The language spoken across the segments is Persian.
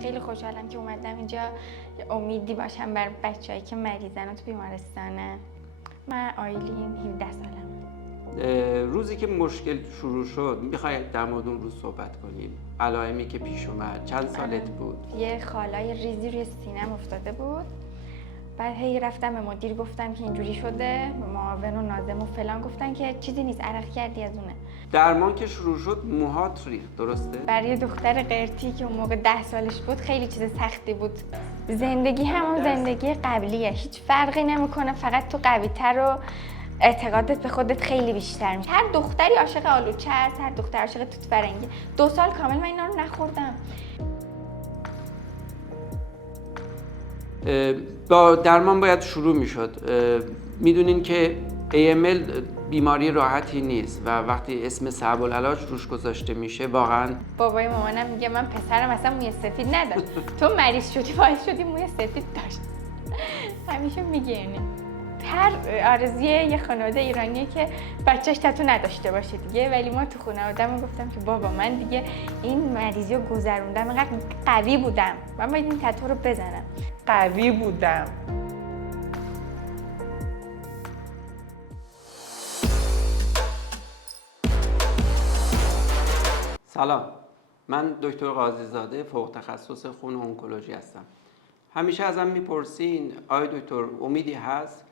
خیلی خوشحالم که اومدم اینجا امیدی باشم بر بچه‌هایی که مریضن و تو بیمارستانه. من آیلین 17 سالم. روزی که مشکل شروع شد میخوای در مورد اون روز صحبت کنیم؟ علائمی که پیش اومد، چند سالت بود؟ یه خالای ریزی روی سینم افتاده بود. بعد هی رفتم به مدیر گفتم که اینجوری شده، معاون و ناظم و فلان گفتن که چیزی نیست، عرق کردی از اونه. درمان که شروع شد موهات ریخت، درسته؟ برای دختر قرتی که اون موقع 10 سالش بود خیلی چیز سختی بود. زندگی همون زندگی قبلیه، هیچ فرقی نمیکنه، فقط تو قوی‌تر و اعتقادت به خودت خیلی بیشتر میشه. هر دختری عاشق آلوچه است، هر دختر عاشق توت فرنگی. 2 سال کامل من اینا رو نخوردم. با درمان باید شروع میشد. میدونین که AML بیماری راحتی نیست و وقتی اسم صعب العلاج روش گذاشته میشه واقعا بابای مامانم میگه من پسرم اصلا موی سفید نداشت، تو مریض شدی باعث شدی موی سفید داشت. همیشه میگه اینه. هر آرزوی یه خانواده ایرانیه که بچه‌ش تتو نداشته باشه دیگه، ولی ما تو خانواده‌مون گفتم که بابا من دیگه این مریضی رو گذروندم، اینقدر قوی بودم من باید این تتو رو بزنم. قوی بودم. سلام، من دکتر قاضی‌زاده فوق تخصص خون و انکولوژی هستم. همیشه ازم میپرسین آیا دکتر امیدی هست؟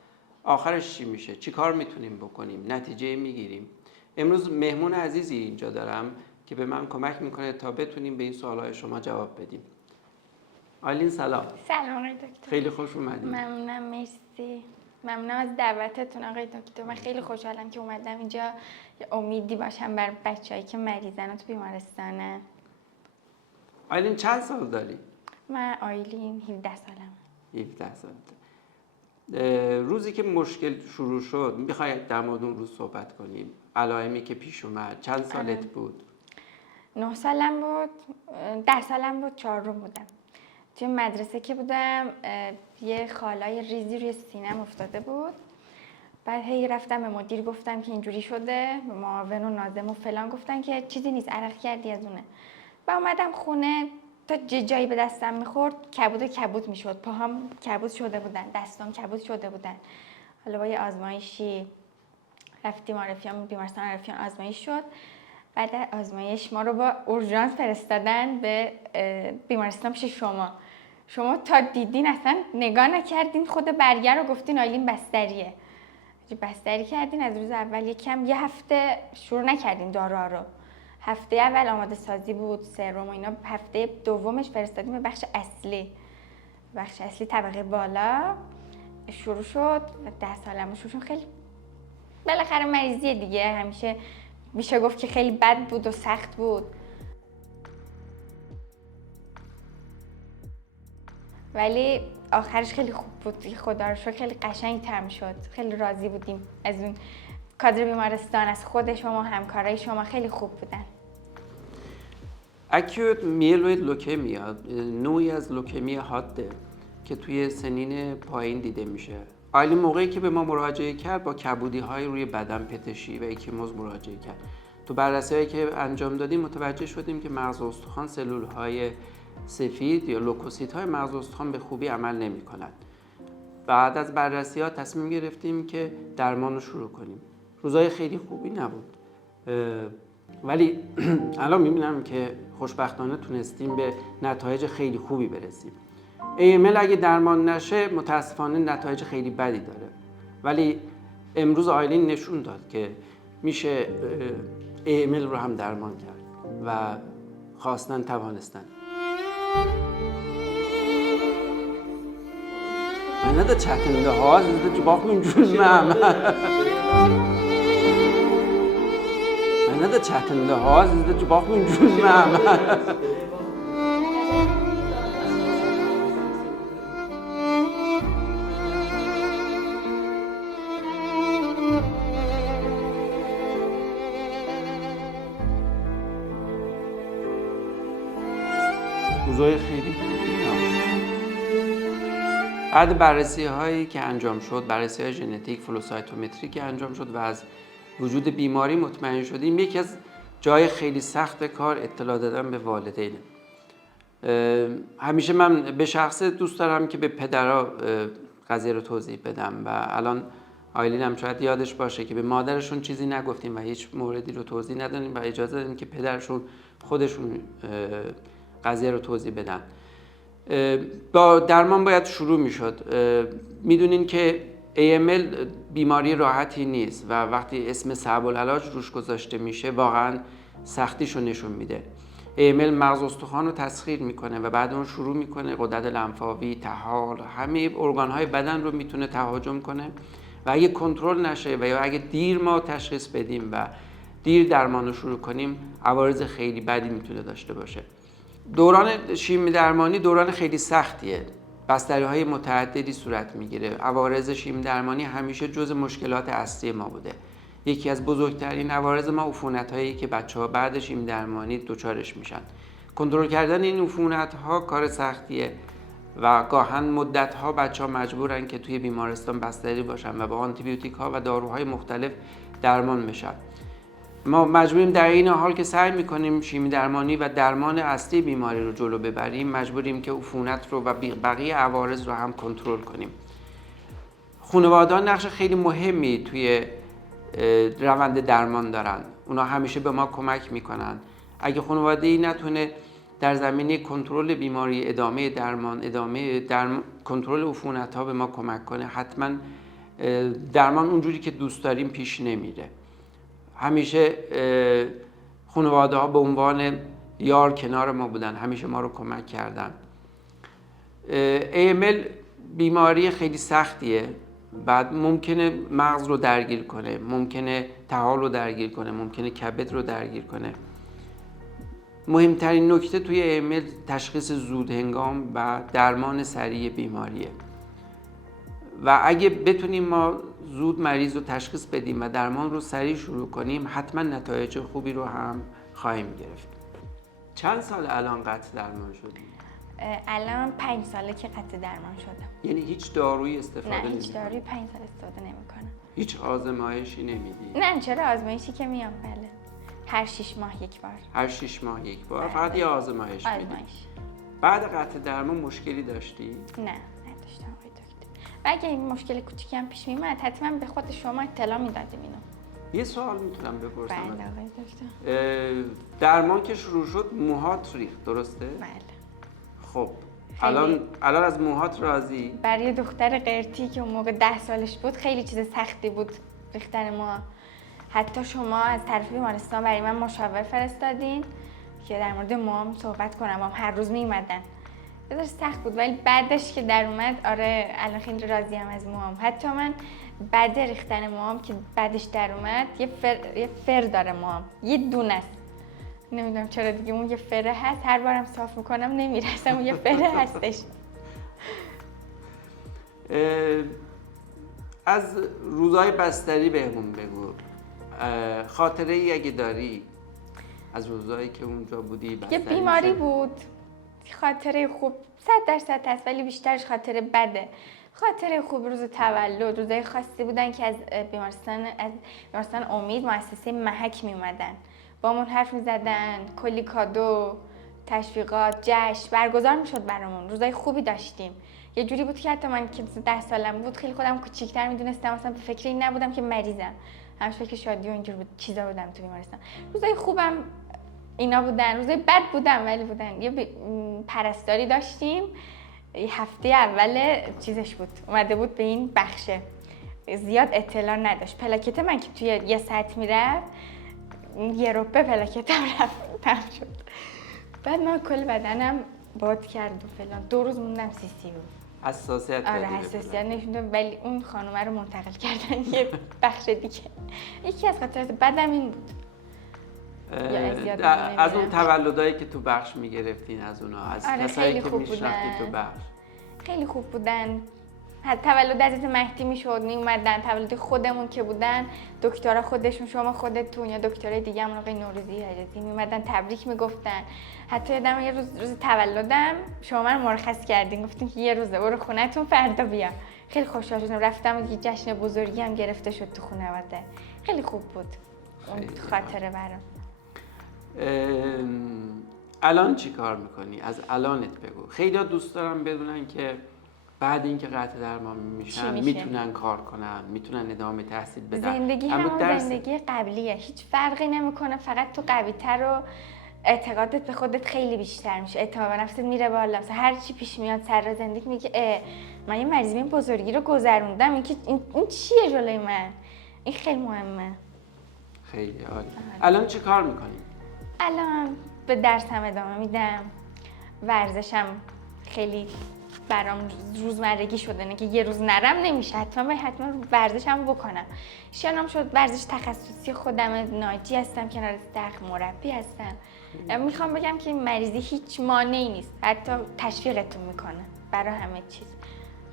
آخرش چی میشه؟ چی کار میتونیم بکنیم؟ نتیجه میگیریم؟ امروز مهمون عزیزی اینجا دارم که به من کمک میکنه تا بتونیم به این سوالهای شما جواب بدیم. آیلین سلام. سلام آقای دکتر. خیلی خوش اومدید. ممنونم، مرسی. ممنونم از دعوتتون آقای دکتر. من خیلی خوشحالم که اومدم اینجا امیدی باشم بر بچه‌هایی که مریضن و تو بیمارستانه. آیلین چند سال داری؟ من آیلین 17 سالم. 17 سال. روزی که مشکل شروع شد میخوای در مورد اون روز صحبت کنیم؟ علائمی که پیش اومد، چند سالت بود؟ 9 سالم بود، 10 سالم بود، 4 بودم. توی مدرسه که بودم یه خالای ریزی روی سینم افتاده بود. بعد هی رفتم به مدیر گفتم که اینجوری شده، معاون و ناظم و فلان گفتن که چیزی نیست، عرق کردی از اونه. و اومدم خونه، تا جایی به دستم میخورد کبود میشد، پاهام کبود شده بودن، دستام کبود شده بودن. حالا با یه آزمایشی رفتیم بیمارستان عرفیان آزمایش شد. بعد آزمایش ما رو با اورژانس فرستادن به بیمارستان پیش شما تا دیدین اصلا نگاه نکردین، خود برگر رو گفتین آیلین بستریه. بستری کردین، از روز اول یه هفته شروع نکردین دارا رو. هفته اول آماده سازی بود، سرم و اینا. هفته دومش فرستادیم به بخش اصلی طبقه بالا شروع شد. 10 سالم شروع شد. خیلی بالاخره مریضیه دیگه، همیشه میشه گفت که خیلی بد بود و سخت بود، ولی آخرش خیلی خوب بود. خدا رو شکر خیلی قشنگ تم شد. خیلی راضی بودیم از اون کادر بیمارستان، از خود شما، همکارای شما خیلی خوب بودن. اکیوت میلوید لوکمیا نوعی از لوکمی حاده که توی سنین پایین دیده میشه. آیلین موقعی که به ما مراجعه کرد با کبودی‌های روی بدن، پتشی و اکیموز مراجعه کرد. تو بررسی‌هایی که انجام دادیم متوجه شدیم که مغز استخوان سلول‌های سفید یا لوکوسیت‌های مغز استخوان به خوبی عمل نمی‌کنند. بعد از بررسی‌ها تصمیم گرفتیم که درمان رو شروع کنیم. روزای خیلی خوبی نبود، ولی الان می‌بینم که خوشبختانه تونستیم به نتایج خیلی خوبی برسیم. AML اگه درمان نشه متاسفانه نتایج خیلی بدی داره، ولی امروز آیلین نشون داد که میشه AML رو هم درمان کرد و خواستن توانستن. Another chat in the house is that you walk me in Another chat in the house is that you walk me in روزای خیلی بعد بررسی هایی که انجام شد، بررسی های ژنتیک، فلوسایتومتری که انجام شد و از وجود بیماری مطمئن شدیم، یکی از جای خیلی سخت کار اطلاع دادن به والدینه. همیشه من به شخصه دوست دارم که به پدرها قضیه رو توضیح بدم و الان آیلین هم شاید یادش باشه که به مادرشون چیزی نگفتیم و هیچ موردی رو توضیح ندادیم و اجازه دادیم که پدرشون خودشون قضیه رو توضیح بدن. با درمان باید شروع میشد. میدونین که AML بیماری راحتی نیست و وقتی اسم صعب العلاج روش گذاشته میشه واقعا سختیشو نشون میده. AML مغز استخوان رو تسخیر میکنه و بعد اون شروع میکنه غدد لنفاوی، طحال، همه ارگانهای بدن رو میتونه تهاجم کنه و اگه کنترل نشه و یا اگه دیر ما تشخیص بدیم و دیر درمان رو شروع کنیم عوارض خیلی بدی میتونه داشته باشه. دوران شیمی درمانی دوران خیلی سختیه. بستری‌های متعددی صورت میگیره. عوارض شیمی درمانی همیشه جز مشکلات اصلی ما بوده. یکی از بزرگترین عوارض ما عفونت‌هایی که بچه‌ها بعد شیمی درمانی دچارش میشن. کنترل کردن این عفونت‌ها کار سختیه و گاهن مدت‌ها بچه‌ها مجبورن که توی بیمارستان بستری باشن و با آنتیبیوتیک‌ها و داروهای مختلف درمان بشن. ما مجبوریم در این حال که سعی میکنیم شیمی درمانی و درمان اصلی بیماری رو جلو ببریم مجبوریم که عفونت رو و بقیه عوارض رو هم کنترل کنیم. خانواده‌ها نقش خیلی مهمی توی روند درمان دارن. اونا همیشه به ما کمک میکنن. اگه خانواده‌ای نتونه در زمینه کنترل بیماری ادامه کنترل عفونت‌ها به ما کمک کنه حتما درمان اونجوری که دوست داریم پیش نمیره. همیشه خانواده ها به عنوان یار کنار ما بودن، همیشه ما رو کمک کردن. AML بیماری خیلی سختیه، بعد ممکنه مغز رو درگیر کنه، ممکنه طحال رو درگیر کنه، ممکنه کبد رو درگیر کنه. مهمترین نکته توی AML تشخیص زود هنگام و درمان سریع بیماریه و اگه بتونیم ما زود مریض رو تشخیص بدیم و درمان رو سریع شروع کنیم حتما نتایج خوبی رو هم خواهیم گرفت. چند سال الان قطع درمان شدی؟ الان 5 ساله که قطع درمان شدم. یعنی هیچ دارویی استفاده نه نمی‌کنی؟ هیچ دارویی 5 سال استفاده نمی‌کنم. هیچ آزمایشی نمیدی؟ نه چرا آزمایشی که میام بله. هر 6 ماه یک بار. هر 6 ماه یک بار؟ بله. فقط یه آزمایش میدی؟ آزمایش. بعد قطع درمان مشکلی داشتی؟ نه نداشتم آقای دکتر. و اگه این مشکل کوچیکی هم پیش میومد حتما به خود شما اطلاع میدادیم اینو. یه سوال میتونم بپرسم؟ بله آقای دکتر. درمان که شروع شد موهات ریخت درسته؟ بله. خب الان از موهات راضی؟ برای دختر قرتی که اون موقع 10 سالش بود خیلی چیز سختی بود ریختن موها. حتی شما از طرف بیمارستان برای من مشاور فرستادین که در مورد موهام صحبت کنم، هم هر روز میومدن. بذار سخت بود ولی بعدش که در اومد آره الان خیلی راضیم از موهام. حتی من بعد ریختن موهام که بعدش در اومد یه فر داره موهام، یه دونه است. نمیدونم چرا دیگه اون یه فره هست، هر بارم صاف میکنم نمیرسم اون یه فره هستش. از روزهای بستری بهمون بگو، خاطره ای اگه داری از روزهایی که اونجا بودی بستری؟ یه بیماری بود، خاطره خوب 100% هست ولی بیشترش خاطره بده. خاطره خوب روز تولد، روزای خاصی بودن که از بیمارستان امید مؤسسه محک می اومدن با همون حرف می زدن، کلی کادو، تشویقات، جشن برگزار می شد برامون. روزای خوبی داشتیم. یه جوری بود که حتی من که 10 سالم بود خیلی خودم کوچیک‌تر میدونستم، اصلا به فکر این نبودم که مریضم. همش فکر شادی و اینجور بود چیزا بودم تو بیمارستان. روزای خوبم اینا بودن، روزای بد بودن ولی بودن. یه پرستاری داشتیم هفته اول چیزش بود، اومده بود به این بخشه، زیاد اطلاع نداشت. پلاکت من که توی یه ساعت میرفت یه روبه پلاکتم رفت شد. بعد من کل بدنم باد کرد و فلان. 2 روز موندم CCU. حساسیت آره حساسیت نشون داد ولی اون خانومه رو منتقل کردن یه بخش دیگه. یکی از خاطرات بدم این بود. از اون تولدایی که تو بخش میگرفتین از اونا، از کسایی که میشناختی تو بخش خیلی خوب بودن. تولد حضرت مهدی میشد میومدن، تولد خودمون که بودن دکترا خودشون، شما خودتون یا دکترای دیگه همون آقای نوروزی حجتی میومدن تبریک میگفتن. حتی یادم یه روز تولدم شما من مرخص کردین، گفتین که یه روزه برو خونه‌تون فردا بیا. خیلی خوشحال شدم، رفتم یه جشن بزرگی هم گرفته شد تو خانواده. خیلی خوب بود اون خاطره برام. الان چی کار میکنی؟ از الانت بگو. خیلی دوست دارم بدونن که بعد اینکه قطع درمان میشن میتونن کار کنن، میتونن ادامه تحصیل بدن. زندگی همون زندگی قبلیه، هیچ فرقی نمیکنه، فقط تو قوی‌تر و اعتقادت به خودت خیلی بیشتر میشه، اعتماد به نفست میره بالا. مثلا هر چی پیش میاد سر زندگی میگه من یه مریضی این بزرگی رو گذروندم، این چیه جلوی من؟ این خیلی مهمه. خیلی عالی. الان چی کار میکنی؟ الان به درسم ادامه میدم، ورزشم خیلی برام روزمرگی شده، نه که یه روز نرم نمیشه، حتما ورزشم بکنم. شانم شد ورزش تخصصی خودم، ناجی هستم، کنار استخر مربی هستم. میخوام بگم که این مریضی هیچ مانعی نیست، حتی تشویقتون میکنه برای همه چیز.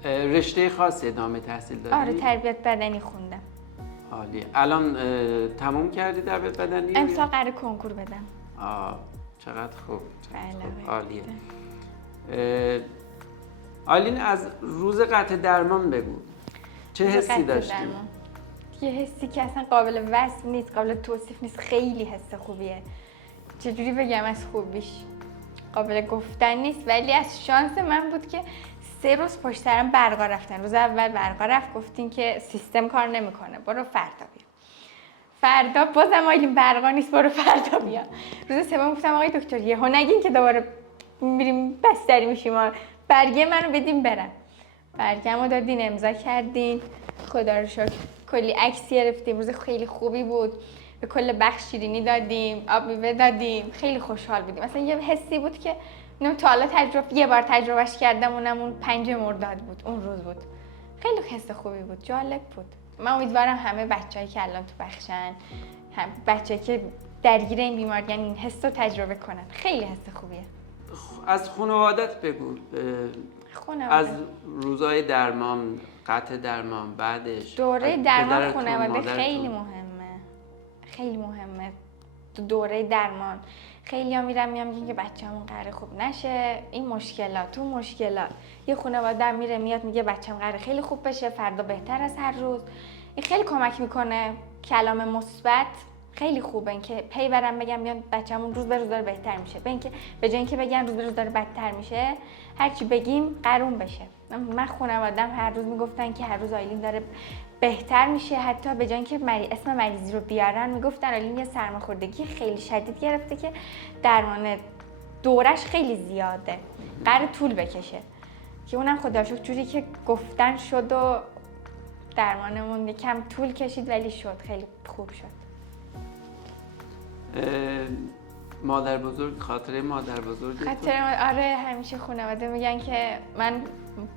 رشته خاصی ادامه تحصیل داری؟ آره، تربیت بدنی خوندم. عالی. الان تموم کردی تربیت بدنی؟ امسال قراره کنکور بدم. چقدر خوب. بله. عالیه. آیلین، از روز قطع درمان بگو. چه حسی داشتی؟ یه حسی که اصلا قابل وصف نیست، قابل توصیف نیست، خیلی حس خوبیه. چجوری بگم از خوبیش؟ قابل گفتن نیست، ولی از شانس من بود که 3 روز پشت سرم برقا رفتن. روز اول برقا رفت، گفتین که سیستم کار نمیکنه، برو فردا بیا. فردا بازم آیلین برقا نیست، برو فردا بیا. روز سوم گفتم آقای دکتر یهو نگین که دوباره میریم بستری میشیم، برگه منو بدیم برم. برگه‌مو دادین، امضا کردین، خدا رو شکر کلی عکس گرفتیم، روز خیلی خوبی بود. به کل بخش شیرینی دادیم، آب میوه دادیم، خیلی خوشحال بودیم. مثلا یه حسی بود که تا حالا یه بار تجربهش کردم، اونم 5 مرداد بود، اون روز بود. خیلی حس خوبی بود، جالب بود. من امیدوارم همه بچه‌ای که الان تو بخشن، بچه‌ای که درگیر این بیماریان، این حس رو تجربه کنن. خیلی حس خوبیه. از خانوادت بگو. از روزای درمان، قطع درمان، بعدش دوره درمان خانواده خیلی مهمه، خیلی مهمه. دوره درمان خیلی ها میرن میگن که بچه‌مون قراره خوب نشه، این مشکلات اون مشکلات. یه خانواده میره میاد میگه بچه‌م قراره خیلی خوب بشه، فردا بهتر از هر روز. این خیلی کمک میکنه، کلام مثبت خیلی خوبه. این که پی برم بگم بیان بچه‌مون روز به روز داره بهتر میشه، به جای اینکه بگن روز به روز داره بدتر میشه، هر چی بگیم قرون بشه. من خانواده‌ام هر روز میگفتن که هر روز آیلین داره بهتر میشه، حتی به جای اینکه اسم مریضی رو بیارن میگفتن آیلین یه سرماخوردگی خیلی شدید گرفته که درمان دورش خیلی زیاده، قرار طول بکشه. که اونم خدا رو شکر جوری که گفتن شد و درمانمون یکم طول کشید ولی شد، خیلی خوب شد. مادر بزرگ، خاطره مادر بزرگ؟ آره، همیشه خانواده میگن که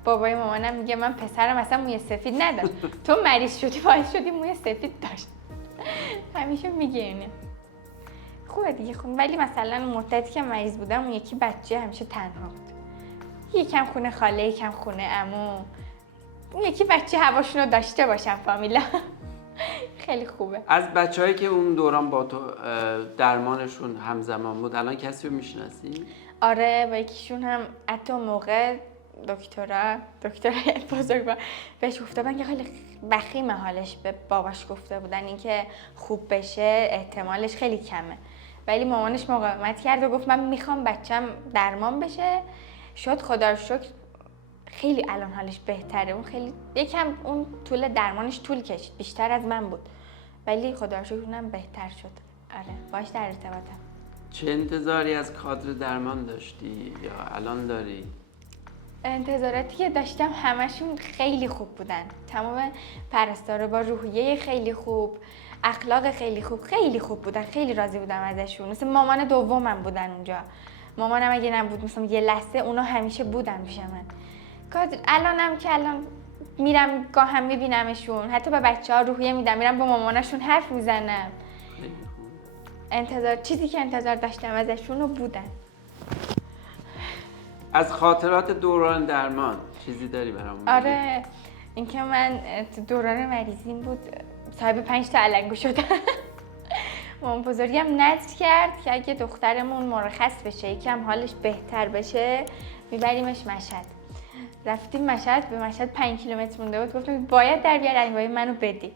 بابای مامانم میگه من پسرم اصلا موی سفید نداشت، تو مریض شدی باعث شدی موی سفید داشت. همیشه میگه اینه. خوبه دیگه ولی مثلا مدتی که مریض بودم اون یکی بچه همیشه تنها بود، یکم خونه خاله، یکم خونه عمو، اون یکی بچه هواشون رو داشته باشن فامیلا. خیلی خوبه. از بچه‌هایی که اون دوران با تو درمانشون همزمان بود الان کسی رو میشناسی؟ آره، با یکیشون هم حتی موقع دکترای بزرگ بهش گفته بودن که خیلی وخیمه حالش، به باباش گفته بودن اینکه خوب بشه احتمالش خیلی کمه، ولی مامانش مقاومت کرد و گفت من میخوام بچم درمان بشه. شد، خدا رو شکر خیلی الان حالش بهتره. اون خیلی یکم اون طول درمانش طول کشید، بیشتر از من بود، ولی خدا رو شکر اونم بهتر شد. آره، باش در ارتباطم. چه انتظاری از کادر درمان داشتی یا الان داری؟ انتظاراتی که داشتم همشون خیلی خوب بودن. تمام پرستارا با روحیه خیلی خوب، اخلاق خیلی خوب بودن. خیلی راضی بودم ازشون. مثل مامان دومم بودن اونجا. مامانم اگه نبود مثلا یه لحظه، اونا همیشه بودن پیش من. الانم که الان میرم گاهم میبینمشون، حتی به بچه‌ها روحیه میدم، میرم با ماماناشون حرف میزنم. چیزی که انتظار داشتم ازشون رو بودن. از خاطرات دوران درمان چیزی داری برامون بگی؟ آره، اینکه من تو دوران مریضیم بود صاحب 5 تا علنگو شدم. مامان بزرگم نذر کرد که اگه دخترمون مرخص بشه، یکم حالش بهتر بشه، میبریمش مشهد. رفتیم مشهد، به مشهد 5 کیلومتر مونده بود، گفتم باید در بیار علنگوهای منو بدی.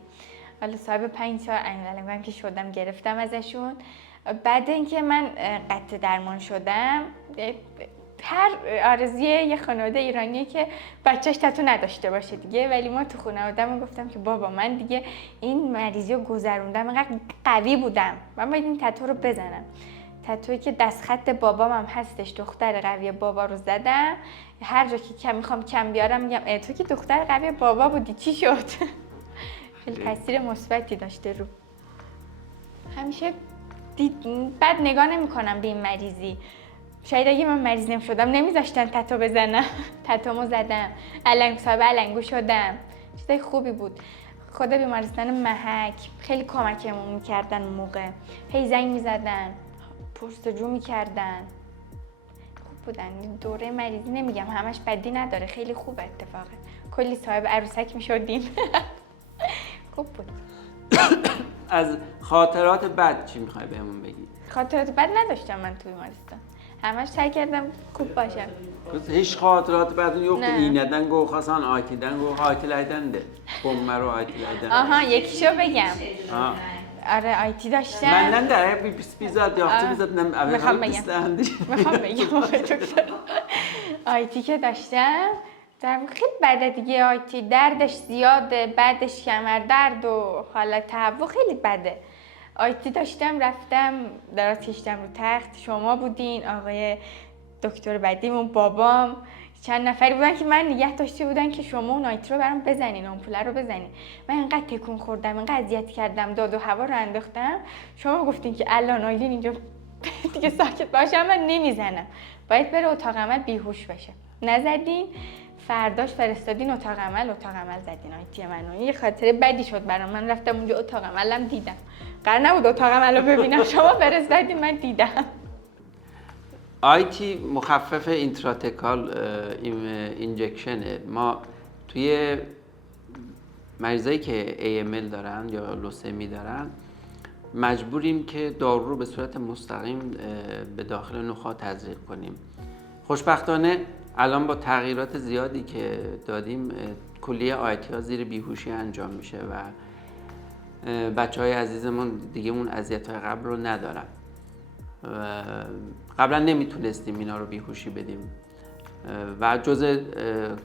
حالا صاحب 5 تا علنگو که شدم، گرفتم ازشون بعد اینکه من قطع درمان شدم، هر آرزوی یه خانواده ایرانیه که بچهش تتو نداشته باشه دیگه، ولی ما تو خانواده‌مون گفتم که بابا من دیگه این مریضی رو گذروندم، اینقدر قوی بودم، من باید این تتو رو بزنم. تتویی که دستخط بابام هم هستش، دختر قوی بابا رو زدم. هر جا که میخوام کم بیارم میگم تو که دختر قوی بابا بودی چی شد؟ خیلی تاثیر مثبتی داشته رو. همیشه بعد نگاه نمی‌کنم به این مریضی. شاید اگه من مریض نمی‌شدم نمیذاشتن تتو بزنم. تتومو زدم، صاحب علنگو شدم. چیزای خوبی بود. خود بیمارستان محک خیلی کمکمون میکردن اون موقع. هی زنگ میزدن، پرسجو میکردن. خوب بودن. دوره مریضی نمیگم همش بدی نداره، خیلی خوب اتفاقه. کلی صاحب عروسک میشدیم. خوب بود. از خاطرات بد چی میخوای بهمون بگی؟ خاطرات بد نداشتم من توی بیمارستان. همش سعی کردم خوب باشم. هیچ خاطرات بد yok نه. iğneden korkasan Ayti'den kork Ayti'lerden de bomber o Ayti'lerden. آها یکیشو بگم. Ha. آره آیتی داشتم. Benden de hep bir pis bizzat yaptı bizzat nem میخوام evvel بگم. pislendi. میخوام بگم آقای دکتر. آیتی که داشتم در خیلی بده دیگه، آیتی دردش زیاده، بعدش کمر درد و حالت تهوع خیلی بده. آیتی داشتم، رفتم دراز کشیدم رو تخت، شما بودین، آقای دکتر بعدیمون، بابام، چند نفری بودن که من نگه داشته بودن که شما اون آیتی رو برام بزنین، آمپوله رو بزنین. من اینقدر تکون خوردم، اینقدر اذیت کردم، داد و هوا رو انداختم. شما گفتین که الان آیلین اینجا دیگه ساکت باشم، من نمیزنم، باید بره اتاق عمل بیهوش بشه. نزدین. فرداش فرستادین اتاق عمل زدین آیتی منو. یه خاطره بدی شد برام، من رفتم اونجا اتاق عملم دیدم، قرار نبود اتاق عمل رو ببینم، شما فرستادین من دیدم. آیتی مخفف اینتراتکال اینجکشنه. ما توی مریضایی که AML دارن یا لوسمی دارن مجبوریم که دارو رو به صورت مستقیم به داخل نخاع تزریق کنیم. خوشبختانه الان با تغییرات زیادی که دادیم کلیه آیتی ها زیر بیهوشی انجام میشه و بچهای عزیزمون دیگه اون اذیت‌های قبل رو ندارن. قبلا نمیتونستیم اینا رو بیهوشی بدیم و جزء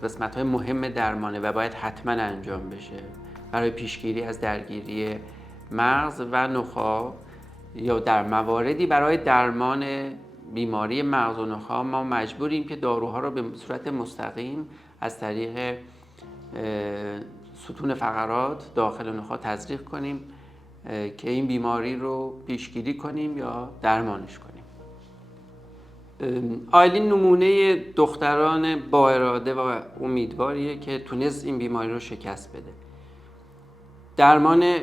قسمت‌های مهم درمانه و باید حتما انجام بشه برای پیشگیری از درگیری مغز و نخاع، یا در مواردی برای درمان بیماری مغز و نخاع ما مجبوریم که داروها رو به صورت مستقیم از طریق ستون فقرات داخل نخاع تزریق کنیم که این بیماری رو پیشگیری کنیم یا درمانش کنیم. آیلین نمونه دختران با اراده و امیدواریه که تونست این بیماری رو شکست بده. درمان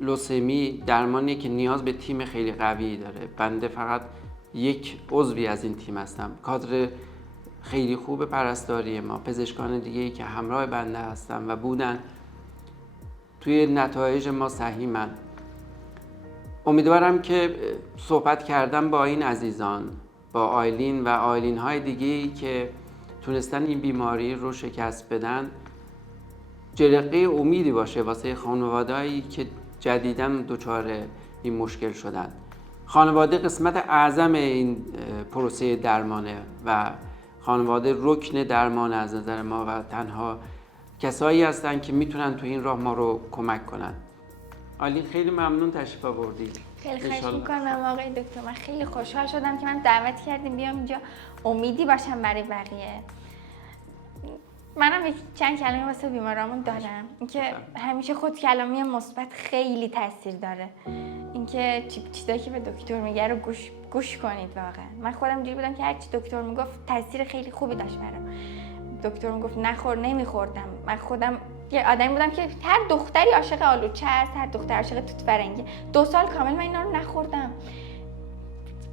لوسمی درمانی که نیاز به تیم خیلی قوی داره. بنده فقط یک عضوی از این تیم هستم. کادر خیلی خوب پرستاری ما، پزشکان دیگه‌ای که همراه بنده هستن و بودن توی نتایج ما سهیمن. امیدوارم که صحبت کردم با این عزیزان، با آیلین و آیلین‌های دیگه‌ای که تونستن این بیماری رو شکست بدن، جرقه امیدی باشه واسه خانواده‌ای که جدیداً دچار این مشکل شدن. خانواده قسمت اعظم این پروسه درمانه و خانواده رکن درمان از نظر ما و تنها کسایی هستن که میتونن تو این راه ما رو کمک کنن. آیلین خیلی ممنون تشریف آوردی. خیلی خواهش میکنم آقای دکتر، من خیلی خوشحال شدم که من دعوت کردیم بیام اینجا امیدی باشم برای بقیه. منم چند کلمه واسه بیمارامون دارم، اینکه همیشه خود کلامی مثبت خیلی تاثیر داره. اینکه چیزایی که به دکتر میگه رو گوش کنید. واقعا من خودم اینجوری بودم که هر چی دکتر میگفت تاثیر خیلی خوبی داشت برام. دکتر میگفت نخور، نمیخوردم. من خودم یه آدمی بودم که هر دختری عاشق آلوچه است، هر دختر عاشق توت فرنگی. 2 سال کامل من اینا رو نخوردم.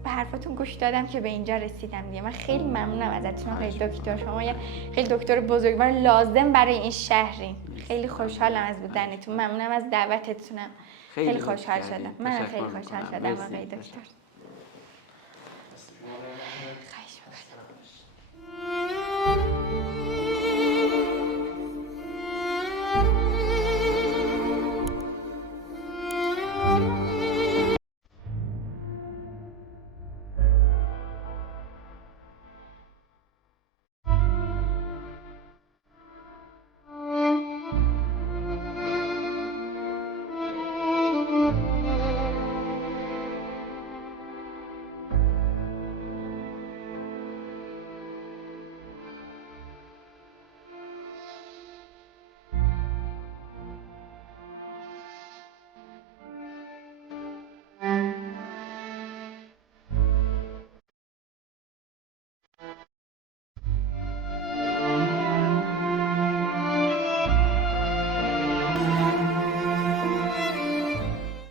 به حرفاتون گوش دادم که به اینجا رسیدم دیگه. من خیلی ممنونم ازتون آقای دکتر، شما یه خیلی دکتر بزرگوار لازم برای این شهرین. خیلی خوشحالم از بودنتون، ممنونم از دعوتتونم. خیلی خوشحال شدم. من خیلی خوشحال شدم آقای دکتر.